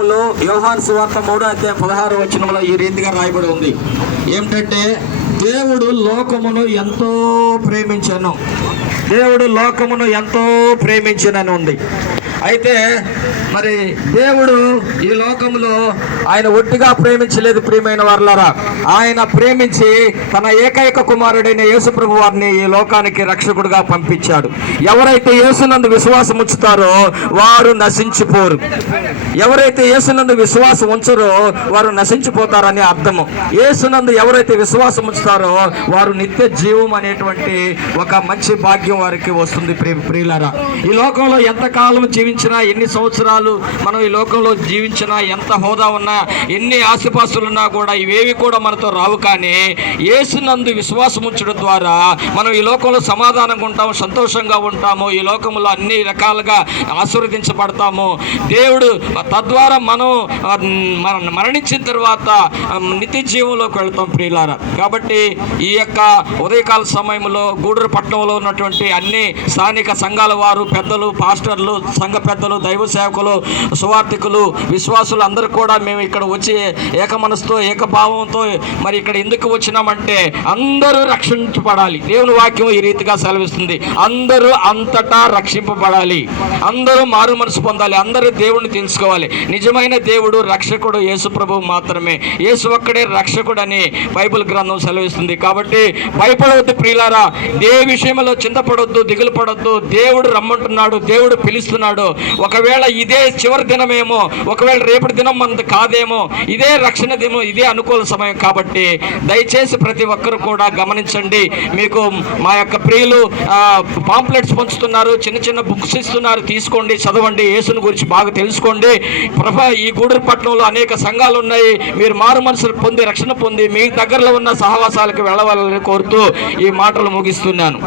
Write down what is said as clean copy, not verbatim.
వాక్యంలో యోహాను సువార్త 3:16 ఈ రీతిగా రాయబడి ఉంది. ఏమిటంటే, దేవుడు లోకమును ఎంతో ప్రేమించెను. దేవుడు లోకమును ఎంతో ప్రేమించెనని ఉంది. అయితే మరి దేవుడు ఈ లోకంలో ఆయన ఒట్టిగా ప్రేమించలేదు. ప్రియమైన వారలారా, ఆయన ప్రేమించి తన ఏకైక కుమారుడైన యేసుప్రభు వారిని ఈ లోకానికి రక్షకుడిగా పంపించాడు. ఎవరైతే యేసునందు విశ్వాసం ఉంచుతారో వారు నశించిపోరు. ఎవరైతే యేసునందు విశ్వాసం ఉంచరో వారు నశించిపోతారని అర్థము. యేసునందు ఎవరైతే విశ్వాసం ఉంచుతారో వారు నిత్య జీవం అనేటువంటి ఒక మంచి భాగ్యం వారికి వస్తుంది. ప్రియులారా, ఈ లోకంలో ఎంతకాలం జీవించినా, ఎన్ని సంవత్సరాలు మనం ఈ లోకంలో జీవించినా, ఎంత హోదా ఉన్నా, ఎన్ని ఆస్తిపాస్తులున్నా కూడా ఇవేవి కూడా మనతో రావు. కానీ యేసునందు విశ్వాసం ఉంచడం ద్వారా మనం ఈ లోకంలో సమాధానంగా ఉంటాము, సంతోషంగా ఉంటాము, ఈ లోకంలో అన్ని రకాలుగా ఆశీర్వదించబడతాము. దేవుడు తద్వారా మనం మరణించిన తర్వాత నిత్య జీవంలోకి వెళ్తాం. ప్రియులారా, కాబట్టి ఈ యొక్క ఉదయకాల సమయంలో గూడూరు పట్టణంలో ఉన్నటువంటి అన్ని స్థానిక సంఘాల వారు, పెద్దలు, పాస్టర్లు, సంఘ పెద్దలు, దైవ సేవకులు, సువార్థికులు, విశ్వాసులు అందరూ కూడా మేము ఇక్కడ వచ్చి ఏక మనసుతో, ఏకభావంతో మరి ఇక్కడ ఎందుకు వచ్చినామంటే అందరూ రక్షించబడాలి. దేవుని వాక్యం ఈ రీతిగా సెలవిస్తుంది. అందరూ అంతటా రక్షింపబడాలి, అందరూ మారు మనసు పొందాలి, అందరూ దేవుడిని తెలుసుకోవాలి. నిజమైన దేవుడు రక్షకుడు యేసు ప్రభువు మాత్రమే. యేసు ఒక్కడే రక్షకుడు అని బైబిల్ గ్రంథం సెలవిస్తుంది. కాబట్టి భయపడవద్దు ప్రియులారా, ఏ విషయంలో చింతపడొద్దు, దిగులు పడొద్దు. దేవుడు రమ్మంటున్నాడు, దేవుడు పిలుస్తున్నాడు. ఒకవేళ ఇదే చివరి దినమేమో, ఒకవేళ రేపటి దినం మనది కాదేమో, ఇదే రక్షణ దినం, ఇదే అనుకూల సమయం. కాబట్టి దయచేసి ప్రతి ఒక్కరు కూడా గమనించండి. మీకు మా యొక్క ప్రియులు పాంప్లెట్స్ పంచుతున్నారు, చిన్న చిన్న బుక్స్ ఇస్తున్నారు, తీసుకోండి, చదవండి, యేసుని గురించి బాగా తెలుసుకోండి. ఈ గూడూరు పట్టణంలో అనేక సంఘాలు ఉన్నాయి. మీరు మారు మనసులు పొంది, రక్షణ పొంది మీ దగ్గరలో ఉన్న సహవాసాలకు వెళ్ళవాలని కోరుతూ ఈ మాటలు ముగిస్తున్నాను.